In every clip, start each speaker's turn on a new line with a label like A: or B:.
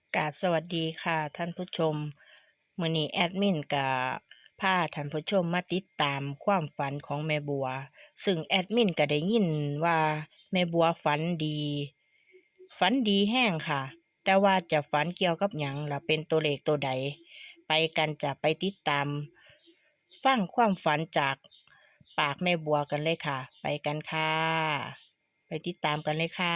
A: กราบสวัสดีค่ะท่านผู้ชมมื้อนี้แอดมินก็พาท่านผู้ชมมาติดตามความฝันของแม่บัวซึ่งแอดมินก็ได้ยินว่าแม่บัวฝันดีฝันดีแห้งค่ะแต่ว่าจะฝันเกี่ยวกับหยังล่ะเป็นตัวเลขตัวใดไปกันจะไปติดตามฟังความฝันจากปากแม่บัวกันเลยค่ะไปกันค่ะไปติดตามกันเลยค่ะ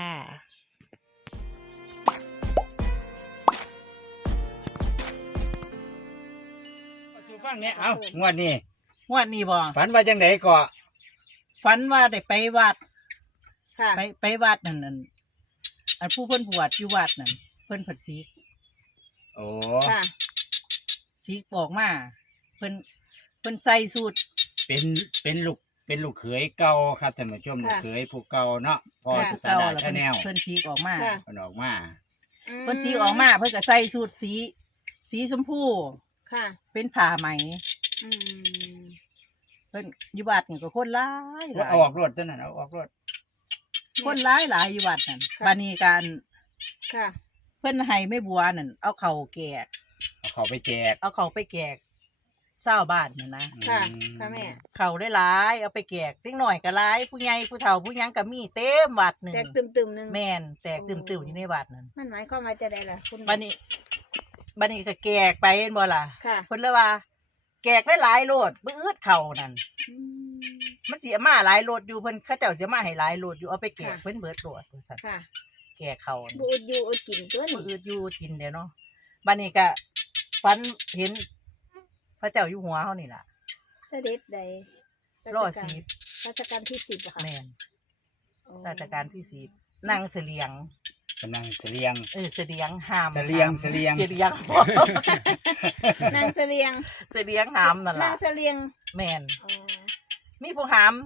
B: สู่ฟังเนี่ยเอางวดนี้
C: งวดนี้บ่
B: ฝันว่าจังไดก็
C: ฝันว่าได้ไปวัด
D: ค่ะ
C: ไปวัดนั่นอันผู้เพิ่นบวชอยู่วัดนั่นเพิ่นผัดสีก
B: โอ้
D: ค่ะ
C: สีกบอกมาเพิ่นใส่สูตร
B: เป็นลูกเขยเก่าครับท่านผู้ชมลูกเขยผู้เก่าเนาะพอสตาร์ดา
C: แล้ว
B: ชาแนล
C: เพิ่นสีกออกมา
D: ค่ะ
B: มันออกมา
C: เพิ่นสีกออกมาเพิ่นก็ใส่สูตรสีชมพู
D: ค่ะ
C: เป็นผ้าไหม
D: อืม
C: เพิ่นอยู่วัดนี่ก็คนหลายหลาย
B: เอาออกรถตัวนั้นเอาออกรถ
C: คนหลายหลายอยู่วัดนั่นบัดนี้การ
D: ค่ะ
C: เพิ่นให้แม่บัวนั่นเอาเข้าวแกก
B: เอาเขาไปแจก
C: เอาเข้าวไปแกกเจ้าบ้านนั่นนะ
D: ค่ะ
B: อืม
D: ค่ะแม่
C: เขาได้หลายเอาไปแกกเล็กหน่อยก็หลายผู้ใหญ่ผู้เฒ่าผู้ยังก็มีเต็มวัดหนึ่ง
D: แจกตึมๆหนึง
C: แม่นแตกตื่มๆอยู่ในวัดนั่น
D: มันหมายความว่าจะได้ล่ะคุณ
C: บัดนี้ก็แกกไปเห็นบ่ล่ะ
D: ค่ะ
C: เพิ่นเลยว่า แกกได้หลายโลดบื้อเขานั่น
D: อืม
C: มันสิเอามาหลายโลดอยู่เพิ่นเขาเจ้าสิเอามาให้หลายโลดอยู่เอาไปแกก
D: ค่ะ
C: เพิ่นเบิดโลดว่าซั่น
D: ค่ะ
C: แกกเขา
D: บูดอยู่อดกินตัว
C: มื้อ
D: นี้
C: อื่นอยู่กินเด้เนาะบัดนี้ก็ฝันเห็นพระเจ้าอยู่หัวเฮานี่ล่ะ
D: เสด็จใด
C: รอ
D: ชการ
C: 10
D: ราชการที่10อะค่ะ
C: แม่น
D: อ๋อ
C: ราชการที่10นั่งเสลียง
B: กำลังเสลียง
C: เสลียงหาม
B: เสลียง
C: หาม
B: เสลียง
C: เสลียง
D: นางเสลียง
C: เสลียงหามนั่น
D: นา
C: ล่ะ
D: งเสลียง
C: แม่น
D: อ๋อ
C: มีผู้หาม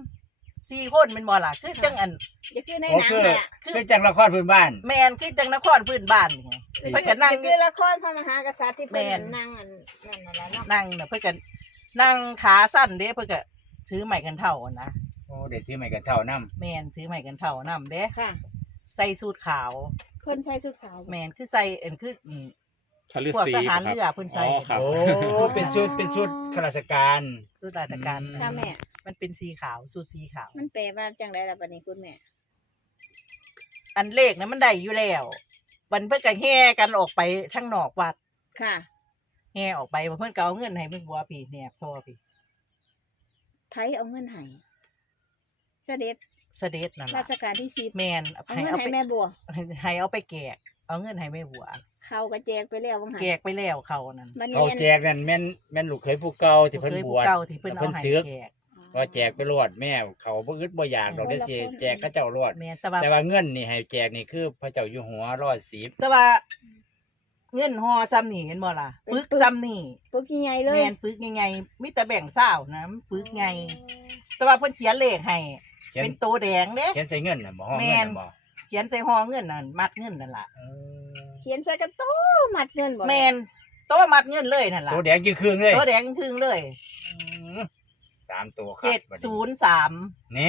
C: 4คนเป็นบ่ล่ะคือจังอัน
D: จะคือใน
B: โอ้
D: หนัง
B: คือ
D: แหละ
B: คือจังละครพื้นบ้าน
C: แม่นคือจังนครพื้นบ้านนี่ไงเพิ่นก็นั่ง
D: จะคือละครพระมหากษัตริย์ที่เพิ่
C: แม่
D: น
C: น
D: นั่งอันนั่นน่ะแหละเนาะ
C: นั่งน่ะเพิ่นก็นั่งขาสั้นเด้เพิ่นก็ถือไม้กันเท่านะ
B: โอ้เด็ดที่ไม่กันเท่านำ
C: แม่นถือไม้กันเท่านํเด้
D: ค่ะ
C: ใส่สูทขาว
D: เพิ่นใส่ชุดขาว
C: แม่นคือใส่คือ
E: ชาลือ
C: พวก
E: ซี
C: ทหาร
E: ครับ
C: เรือเพิ่นใส่
E: อ๋อครับ
B: โอ้เป็นชุดข้าราชการ
C: สูทราชการ
D: ค่ะแม่
C: มันเป็นสีขาวสูทสีขาว
D: มันแปลว่าจังไดล่ะบัดนี้คุณแม่
C: อันเลขนะมันได้อยู่แล้วมันเพิ่นก็แห่กันออกไปทางนอกวัด
D: ค่ะ
C: แห่ออกไปเพิ่นก็เอาเงินให้เพิ่นบัวพี่แหนบโทอพี่
D: ไผเอาเงินให้เสด็จ
C: เสด็จนั่น
D: รา
C: ล่ะ
D: ชการที่10
C: แม่น
D: เอาเงินให้แม่บัว
C: ให้เอาไปแกกเอาเงินให้แม่บัว
D: เขาก็แจกไปแล้วว่าหั่น
C: แกกไปแล้วเขานั่น
D: บัด
B: เขา
D: นี้
B: แจกนั่นแม่นลูกเขยผู้เก่าที่เพิ่นบวช
C: เก่าที่เพิ่นเอา
B: เพิ่น
C: ให้
B: ซื้อ
C: แกก
B: ว่าแจกไปรวดแม่เขาบ่อึดบ่อยากดอกได้สิแจกเขาเจ้ารวด
C: แม่น
B: แต่ว่าเงินนี่ให้แจกนี่คือพระเจ้าอยู่หัว110
C: แต่ว่าเงินห่อซ้ำนี่เห็นบ่ล่ะปึกซ้ำนี่
D: ปึกใหญ่ๆเลย
C: แม่นปึกใหญ่ๆมีแต่แบ่งเศร้านะมันปึกใหญ่แต่ว่าเพิ่นเขียนเลขให้
B: เขียน
C: เป็นโตแดงเด้
B: เขียนใส่เงินน่ะบ่ห้อง
C: แม่
B: เงิน
C: น
B: น่ะบ่
C: เขียนใส่ห่อเงินนั่นมัดเงินนั่นล่ะ
D: เขียนใส่กระโต้มัดเงินบ่
C: แม่นโตมัดเงินเลยนั่นล่ะ
B: ตัวแดงจึงครึ่งเลย
C: โตแดงครึ่งเลย
B: 3ตัวครับบัดนี้
C: 703
B: แน่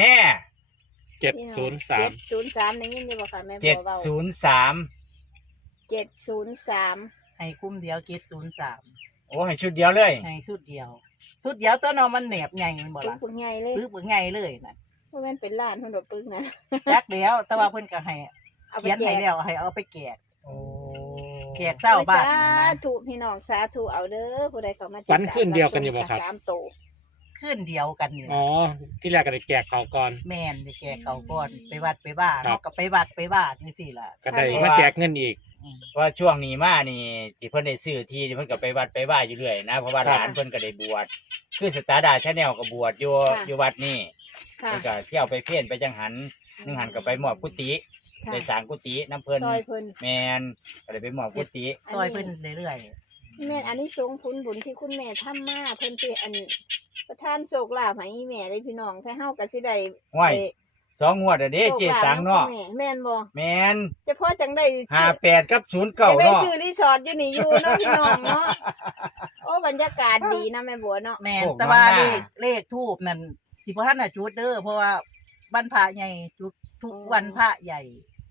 E: 703
D: 703ได้ยินอยู่บ่ค่ะแม่บัวเว้า
B: 703
D: 703
C: ให้คุ้มเดียว703
B: โอ้ให้ชุดเดียวเลย
C: ให้สุดเดียวสุดเดียวตัวน้องมันแหนบใหญ่แม่นบ่
D: ปึก
C: ล่ะ
D: ปึกใหญ่เลย
C: ปึกใหญ่เลยน่ะ
D: บ่แม่นเป็นล้านเพิ่นบ่ปึกนะ
C: จักเดียวแต่ว่าเพิ่นก็ให้
D: เอาไป
C: เขียน
D: แจ
C: ให้
D: ก
C: แล้วให้เอาไปแกะ
B: โอ้
C: แกะเศร้าบ้าน
D: สา
C: นั่นนะ
D: ธุพี่น้องสาธุเอาเด้อผู้ใดเข้ามา
E: ฝันขึ้นเดียวกันอยู่บ่ครับ
D: 3โต
C: ขึ้นเดียวกันนี่
E: อ๋อ ที่แรกก็ได้แจกเขาก่อน
C: แม่นไปแกะเขาก่อนไปวัดไปบ้าน
E: ครับ
C: เฮาก็ไปวัดไปบ้านนี่สิล่ะ
E: ก็ได้มาแจกเงินอีก
C: อืม
B: ว่าช่วงนี้มานี่ที่เพิ่นได้ซื้อที่นี่เพิ่นก็ไปวัดไปว่าอยู่เรื่อยนะเพราะว่า
E: ครับ
B: หลานเพิ่นก็ได้บวชคือสตาร์ดาชาแนลก็บวชอยู่วัดนี่
D: ค่ะ
B: เพิ่นก็เที่ยวไปเพี้ยนไปจังหันนึงหันก็ไปมอบกุฏิ
D: ค่ะ
B: ได้สร้างกุฏิน้ำเพิ่น
D: ซอยเพิ่น
B: แมนก็เลยไปมอบกุฏิ
C: ซอยเพิ่นเรื่อย
D: แม่นอันนี้สงส์ผลบุญที่คุณแม่ทำมาเพิ่นสิอันประทานโชคลาภให้อีแม่ได้พี่น้องถ้าเฮาก็สิได้
B: ห้วย2งวดอะเด้
D: โชค
B: เจ๊
D: ลาภ
B: ตังเนาะ
D: คุณแม่แม่นบ่
B: แมน
D: เฉพาะจังได้
B: 58กับ
D: จะ
B: 09
D: ได้
B: เนาะ
D: ซื้อรีสอร์ทอยู่นี่อยู่เนาะพี่น้องเนาะโอ้บรรยากาศดีนะแม่บัวเนาะ
C: ๆแม่นแต่ว่าเลขทูบนั่นสิบ่ทันน่ะจุดเด้อเพราะว่าวันพระใหญ่จุดทุกวันพระใหญ่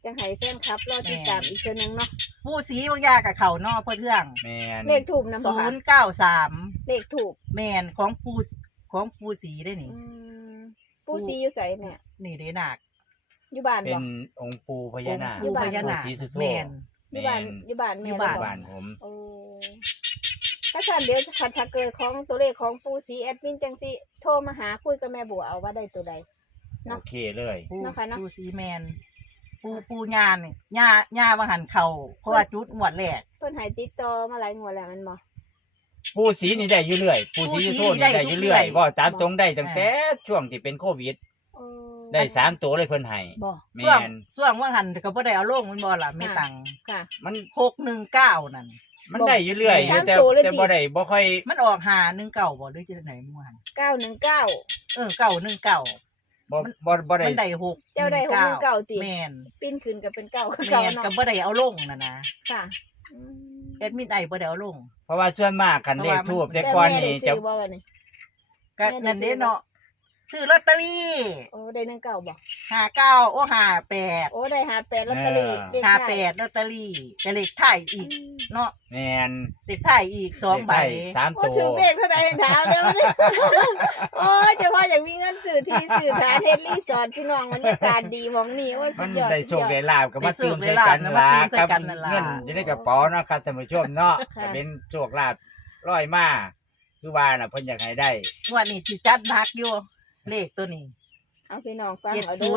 D: จังให้แฟนคลับรอติดตามอีกเทื่อนึงเนาะ
C: ปูสีบางยากับเขาเนอกเพื่อเรื่อง
B: แม่น
D: เลขถูกนะบ่คะ
C: 093
D: เลขถูก
C: แม่นของปูสีได้นี่
D: ปูสีอยู่ไสแม่
C: นี่เด้นาค
D: อยู่บ้าน
B: เป็
D: บ่
B: นองค์ปู่พญานาค
C: ปูพญานาค
B: ปู่ศรีสุโธ
C: แม่น
D: อยู่บ้านอยู่บ้าน
C: อ
D: แม่
C: ยู่
D: เลย
C: บ้าน
D: บ่
B: บ้านผม
D: โอ้ถ้าสั่นเดี๋ยวถ้าเกิดของตัวเลขของปูสีแอดมินจังสิโทรมาหาคุยกับแม่บัวเอาว่าได้ตัวใด เนาะ
B: โอเคเลย
C: ปู
D: เนาะค่ะเนาะ
C: ปูสีแมนปูญานี่ญาว่าหันเข่าเพราะว่าจุดงวดแรก
D: เพิ่นให้ติดต่อมาหลายงวดแล้วแมันบ่
B: ปู่ศรีนี่ได้อยู่เรื่อยปู่ศรีสุโธนี่ได้อยู่เรื่อยว่าตามตรงได้ตั้งแต่ช่วงที่เป็นโควิด
D: เออ
B: ได้3 ตัวเลยเพิ่นให้
D: บ่
B: แม่
C: ช่วงว่าหันก็บ่ได้เอาลงมันบ่ล่ะไม่ตังค์
D: ค่ะ
B: มัน
C: 619นั่น
B: มันได้อยู่เรื่อยอยู่
D: 3ตัวเลย
B: แต่
D: ติ
B: บ่ได้บ่ค่อย
C: มันออก519บ่หรือจะไหนมั่วหัน
D: 919
C: 919
B: บ่ได้
C: มันได้6
D: เจ้าได้619ติ
C: แม่น
D: ปิ้นขึ้นก็เป็นเก้าคือ
C: แม่
D: เก่าน เนาะ
C: ก็บ่ได้เอาลงน่ะนะ
D: ค่ะอืม
C: แอดมินไอบ่ได้เอาลง
B: เพราะว่าส่วนมากคันเลขทูบแต่
D: แต่
B: ก่อน
D: แม่ได้
B: นี่
D: ซื้
B: จะ
D: อบ่วะนี่
C: ก็
D: แม่ได้
C: นั่น
D: ซื้
C: เด้
D: อ
C: เนาะซื้อลอตเตอรี่
D: โอ้ได้19บ่
C: 59โอ้58
D: โอ้ได้58ลอตเตอรี่เลขท้าย
C: 58ลอตเตอรี่ก็เลขท้ายอีกเนาะ
B: แม่น
C: เลขท้ายอีก2ใบ
B: สาม
D: โอ้
B: ตัว
D: ถือเลขเท่าใดเห็นถามเด้อเนี่ย โอ้ยเฉพาะอยากมีเงินซื้อที่ซื้อฐานเฮ็ดรีสอร์ทพี่น้องบรรยากาศดีหมองนี่โอ้ยสุ
B: มัน
D: ดยอด
B: ได้โช
D: สุ
B: ค
D: ดยอ
B: ได้
D: ด
B: ลาบก็มาตื่มใส่กันนั่นล่ะ
C: มาตื่มใส่
B: กับ
C: กันนั่นล่ะ
B: เงินอยู่ในกระเป๋าเนาะครับท่านผู้ชมเนาะ
D: ค่ะ
B: ก็เป็นโชคลาภร้อยมาคือว่าน่ะเพิ่นอยากให้ได้
C: งวดนี้ที่จัดหนักอยู่เลขตัวนี้
D: เอาพี่น้องฟังเอาเด้อ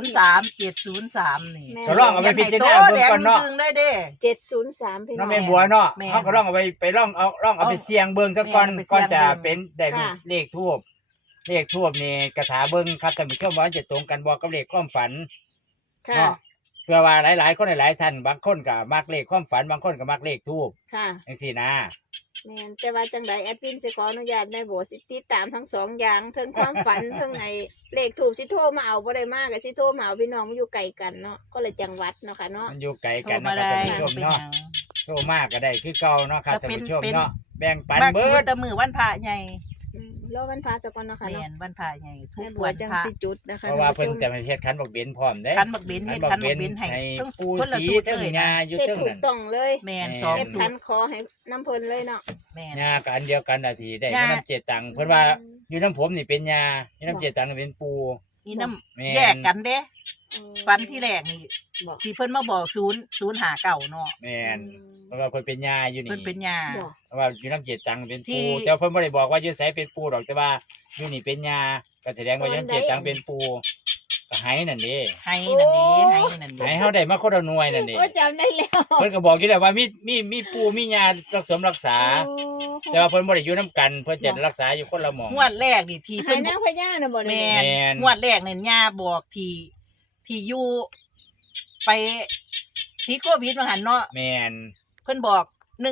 C: 703นี่
D: แม่
B: ก็ลองเอาไปพิจารณา
C: แด
B: เบิ่ง
C: ง
B: ก่อนเนาะ
C: จึงได้เด้
D: 703พี่น้
B: น้
D: อ
B: อง งแม่บัวเนาะ
C: แม่น
B: เฮาก็ลองเอาไปลองเอาไปเสี่ยงเบิ่งซะก่อน
C: แม่นเอาไปเสี่ยง
B: ก่อนจะ
C: เบิ่ง
B: เป็นได้
D: ค่ะ
B: เลขทูบนี่กระถาเบิ่งครับท่านผู้ชมว่ามันจะตรงกันบ่กับเลขความฝัน
D: ค่ะ
B: เนาะเพื่อว่าหลายๆคนหลายๆท่านบางคนก็มักเลขความฝันบางคนก็มักเลขทูบ
D: ค่ะ
B: จังซี่นะ
D: แม่นแต่ว่าจังไดแอดมินสิขออนุญาตแม่บัวสิติดตามทั้งสองอย่างทั้งความฝัน ทั้งไอ้เลขถูกสิโทรมาเอาบ่ได้มากก็สิโทรมาเอาพี่น้องมันอยู่ไกลกันเนาะก็เลยจังหวัดเนาะค่ะเนาะ
B: มันอยู่ไกล
C: โทร
B: กัน
C: มา
B: เนาะครับ
C: ได้
B: ท่านผู้ชม
C: เป็นห
B: เนาะ
C: ยัง
B: โทรมากก็ได้คือเก่าเนาะครับ
C: ก็
B: ท่าน
C: เป็น
B: ผู้ชม
C: เป็น
B: เนาะแบ่งปัน
C: บาง
B: เบิ
C: มื้อ
B: ด
C: แต่มื้อวันพระใหญ่
D: รอวันพระสักก่อนเนาะค่ะ
C: แม่
D: เนาะ
C: นวันพระใหญ่ทุ
D: แม่
C: ก
D: บัว
C: วัน
D: จัง
C: พระ
D: สิจุดนะคะ
B: เพราะว่า
D: ท่
B: เพิ่น
D: ผู้ช
B: จะ
D: ม
B: มาเฮ็ดขันบักเบนพร้อมเด้
C: คันบักเบนเฮ็ดคันบักเบนให้
B: ให้
C: ทั้ง
B: ปู
C: คนละ
B: สี
C: สูตร
B: ทั้ง
C: เลย
B: ยา
C: นะ
B: อยู่
D: เฮ็ด
B: เทั้ง
D: ถูก
B: นั้น
D: ต้องเลย
C: แม่น
B: แม่น
C: สอง
D: เฮ็ด
C: สู
D: คั
C: ต
D: น
C: ร
D: ขอให้น้ำเพิ่นเลยเนาะ
C: แม่น
B: ยาก็อันเดียวกันน่ะที่ได้
C: ยา
B: น้ำเจตังเพิ่นว่าอยู่น้ำผมนี่เป็นยาอยู่น้ำเจตังนี่เป็นปู
C: นี่น้
B: แม่น
C: ำแยกกันเด้
D: อืม
C: ฟันที่แรกนี่
D: บอก
C: ที่เพิ่นมาบอก059เนาะ
B: แม่นเพราะว่าเพิ่นเป็นยาอยู่นี่
C: เพิ่นเป็นยา
D: บอก
B: เพราะว่าอยู่น้ำเจตังเป็น
C: ที่
B: ปูแต่เพิ่นบ่ได้บอกว่าอยู่ไสเป็นปูดอกแต่ว่าอยู่นี่เป็นยาก็แสดงว่าอยู่น้ำเจตังเป็นปูก็ให้นั่นเด้
C: ให้นั่นดีให้นั่นดี
B: ให้เฮาได้มาคนละหน่วยนั่นเด้
D: โอ้ยจำได้แล้ว
B: เพิ่นก็บอกอยู่แล้วว่ามีปูมียารักษารักษา
D: โอ้
B: แต่ว่าเพิ่นบ่ได้อยู่นํกันเพิ่นจะรักษาอยู่คนละหม่อง
C: งวดแรกนี่ที่
D: หา
C: เพิ่
D: ย
C: น
D: นางพญาน่ะบ่ได้
C: แม่
B: แม่น
C: งวดแรกเนี่ยย่าบอกที่อยู่ไปที่โควิดมาหันเนาะ
B: แม่น
C: เพิ่นบอก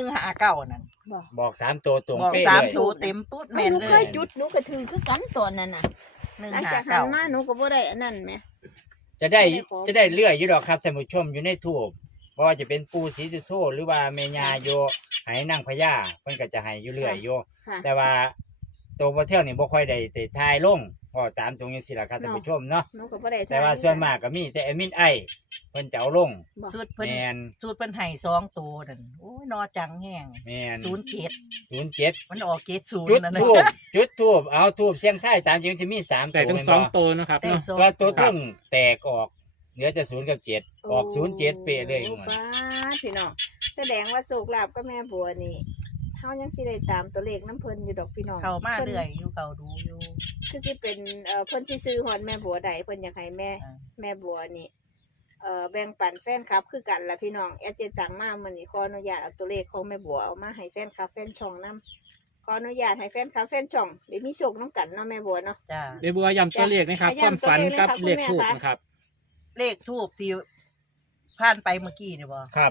C: 159นั่น
D: บอก
B: บอก3ตัวตรง
C: บอก
B: เป๊ะ
C: สาม
B: เลย
C: ตัวเต็มปุ๊ด
D: แม่
C: แม่น
D: หนู
C: เล
D: เคย
C: ย
D: จุดหนูก็ถือคือกันตอนนั้นน่ะหลังจากหันมา
C: 159
D: หนูก็บ่ได้อันนั้นแหม
B: จะได้
D: ไม่ขอ
B: จะได้เลื่อยอยู่ดอกครับท่านผู้ชมอยู่ในทูบเพราะว่าจะเป็นปูศรีสุโธหรือว่าแม่ย่าโยให้นางพญาเพิ่นก็จะให้อยู่เรื่อยอยู่
D: ค่ะ
B: แต่ว่าตัวบ่เที่ยวนี่บ่ค่อยได้ทายลงเพราะตามตรงนี้สิล่ะครับท่านผู้ชมเนาะ
D: หนูก็บ่ได้
B: แต่ว่าส่วนมากก็มีแต่แอดมินไอเพิ่นจะเอาลง
D: บอก
C: สูตรเพิ่น
B: แม่น
C: สูตรเพิ่นให้2ตัวนั่นโอ้ยนอจังแห้ง
B: แม่น
C: 07
B: 07
C: มันออกเกตศูน
B: จุด
C: ย์นั่นนะ
B: ทูบจุดทูบเอาทูบเสียงไทายตามจริงมันจะมี3
E: แต่
B: ตัว
E: ทั้ง
B: แม่น
E: สอง
B: บ่
E: ตัวนะครับ
C: แต่
E: เนาะ
C: สอง
B: ตัวตัว
C: ค
B: ทึ่
C: รับ
B: งแตกออกเหลือแต่0กับ7ออก07เป๊ะเลย
D: โอ้
B: มัน
D: ป้าดพี่น้องแสดงว่าโชคลาภก็แม่บัวนี่เฮายังสิได้ตามตัวเลขน้ำเพิ่นอยู่ดอกพี่น้อง
C: เข้ามาเรื่อยอยู่เขาดูอยู่
D: คือสิเป็นเพิ่นสิซื้อฮอดแม่บัวใดเพิ่นอยากให้แม่
C: อ่า
D: แม่บัวนี่แบ่งปันแฟนคลับคือกันล่ะพี่น้องแอดเจตังมามื้อนี้ขออนุญาตเอาตัวเลขของแม่บัวเอามาให้แฟนคลับแฟนช่องนํขออนุญาตให้แฟนคลับแฟนช่องได้มีโชคนํกันเนาะแม่บัวเนาะ
C: จ้า
E: เดบัวย้ำตัวเลขนะครับ
D: ย้ำ
E: ความฝันกับ
D: ตัวเล
E: เล
D: ข
E: ข
D: เลยค่ะ
E: ถูกนะครับ
C: เลขทูบที่ผ่านไปเมื่อกี้เนี่ยบ่
B: ครับ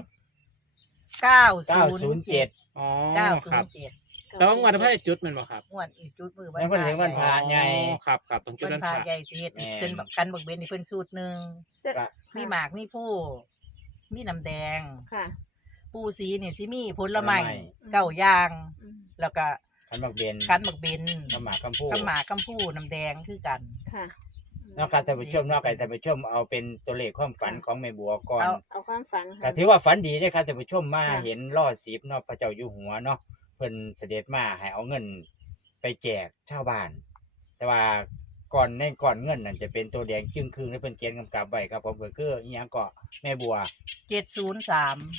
C: 907
E: อ๋อครับ
C: 907
E: แต่ว่างวดพระจุดแมันบ่ครับ
C: งวดอีกจุดมือ
B: แล้วเพิ่นถึงวันพระ ใหญ่
E: อ๋อครับครับตรงจุด
C: วั
E: นั้น น
C: พา
E: ค่ะ
C: ใหญ่สิเฮ็ดอีก
B: แม่น
C: เป็นกันบักเบนนี่เพิ่นสูตรหนึง
B: ก็
C: มีหมากมีผู้มีน้ำแดง
D: ค่ะ
C: ปูสีนี่สิมีผลไม้
B: ผลไม้
C: เก้าอย่าง
D: อืม
C: แล้วก็
B: ขันบักเบน
C: คันบักเบน
B: ขมากคำพูด
C: ข้าวหมากคำผู้น้ำแดงคือกัน
D: ค่ะอื
B: เนาะครับท่านผู้ชมเนาะให้ท่านผู้ชมเอาเป็นตัวเลขความฝันของแม่บัวก่อน
D: เอาความฝัน
B: ก็
D: ค่ะ
B: ถือว่าฝันดีเด้อครับท่านผู้ชมมา
D: ค่ะ
B: เห็นล่อสิบเนาะพระเจ้าอยู่หัวเนาะเพิ่นเสด็จมาให้เอาเงินไปแจกชาวบ้าน แต่ว่าก่อนเงินนั่นจะเป็นตัวแดงจึงครึ่งแล้วเพิ่นเขียนกำกับไว้ครับผมก็คืออีหยังก็แม่บัว
C: 703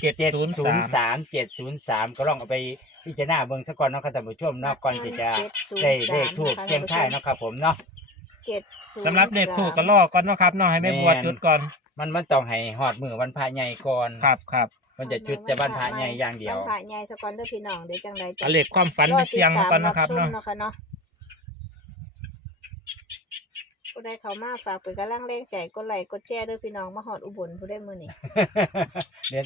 B: 703ก็ลองเอาไปพิจารณาเบิ่งซะก่อนเนาะครับท่านผู้ชมเนาะก่อนที่จะได้เลขทูปเสียงท้ายเนาะครับผมเนาะ
E: สำหรับเลขถูกก็รอก่อนเนาะครับเนาะให้แม่บัวจุดก่อน
B: มันต้องให้ฮอดมื้อวันพระใหญ่ก่อน
E: ครับ
B: มันจะจุดแต่วันพระใหญ่อย่างเดียว
D: วันพระใหญ่สกอนเด้อพี่น้องเดี๋ยวจังได
E: เอาเลขความฝันไปเสี่ยงก่อนเนาะครับเนาะ
D: เนาะผู้ใดเข้ามาฝากเป็นกำลังแรงใจกดไลค์กดแชร์เด้อพี่น้องมาฮอดอุบลผู้ใดมื้อนี้